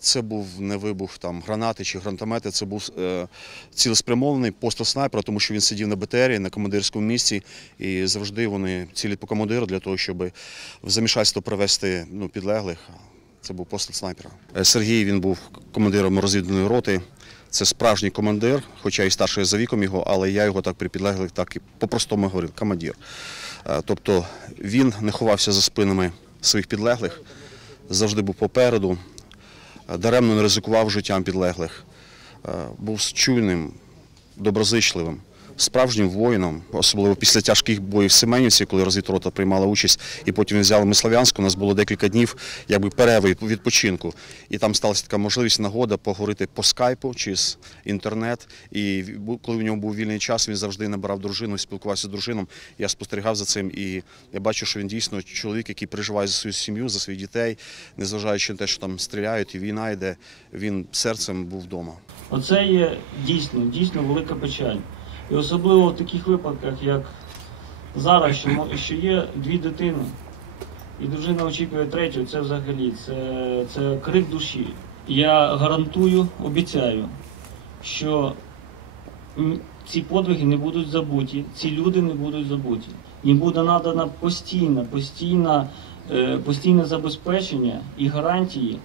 Це був не вибух там гранати чи гранатомети, це був е, цілеспрямований постріл снайпера, тому що він сидів на БТРі на командирському місці, і завжди вони цілять по командиру для того, щоб в замішательство привести ну, підлеглих. Це був постріл снайпера. Е, Сергій він був командиром розвідувальної роти. Це справжній командир, хоча і старший за віком його, але я його так при підлеглих так і по-простому говорив, командир. Е, Тобто він не ховався за спинами своїх підлеглих, завжди був попереду, даремно не ризикував життям підлеглих, е, був чуйним, доброзичливим, справжнім воїном, особливо після тяжких боїв в Семенівці, коли розвідрота приймала участь, і потім взяли ми Слов'янську. У нас було декілька днів якби перерви відпочинку. І там сталася така можливість, нагода поговорити по скайпу через інтернет. І коли у нього був вільний час, він завжди набирав дружину, спілкувався з дружином. Я спостерігав за цим, і я бачу, що він дійсно чоловік, який переживає за свою сім'ю, за своїх дітей, незважаючи на те, що там стріляють, і війна йде. Він серцем був вдома. Оце є дійсно, дійсно велика печаль. І особливо в таких випадках, як зараз, що, що є дві дитини, і дружина очікує третю, це взагалі це, це крик душі. Я гарантую, обіцяю, що ці подвиги не будуть забуті, ці люди не будуть забуті. Їм буде надана постійна, постійна, е, постійне забезпечення і гарантії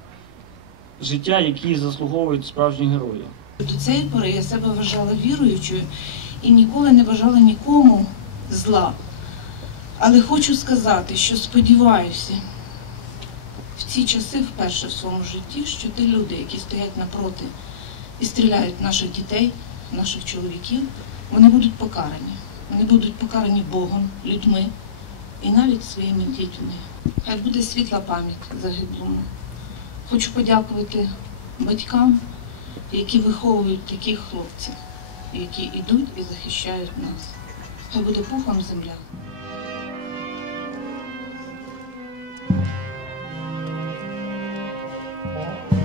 життя, які заслуговують справжні герої. До цієї пори я себе вважала віруючою і ніколи не бажала нікому зла. Але хочу сказати, що сподіваюся, в ці часи вперше в своєму житті, що ті люди, які стоять напроти і стріляють наших дітей, наших чоловіків, вони будуть покарані. Вони будуть покарані Богом, людьми і навіть своїми дітьми. Хай буде світла пам'ять загиблому. Хочу подякувати батькам, які виховують таких хлопців, які йдуть і захищають нас. Хай буде пухом земля. Yeah.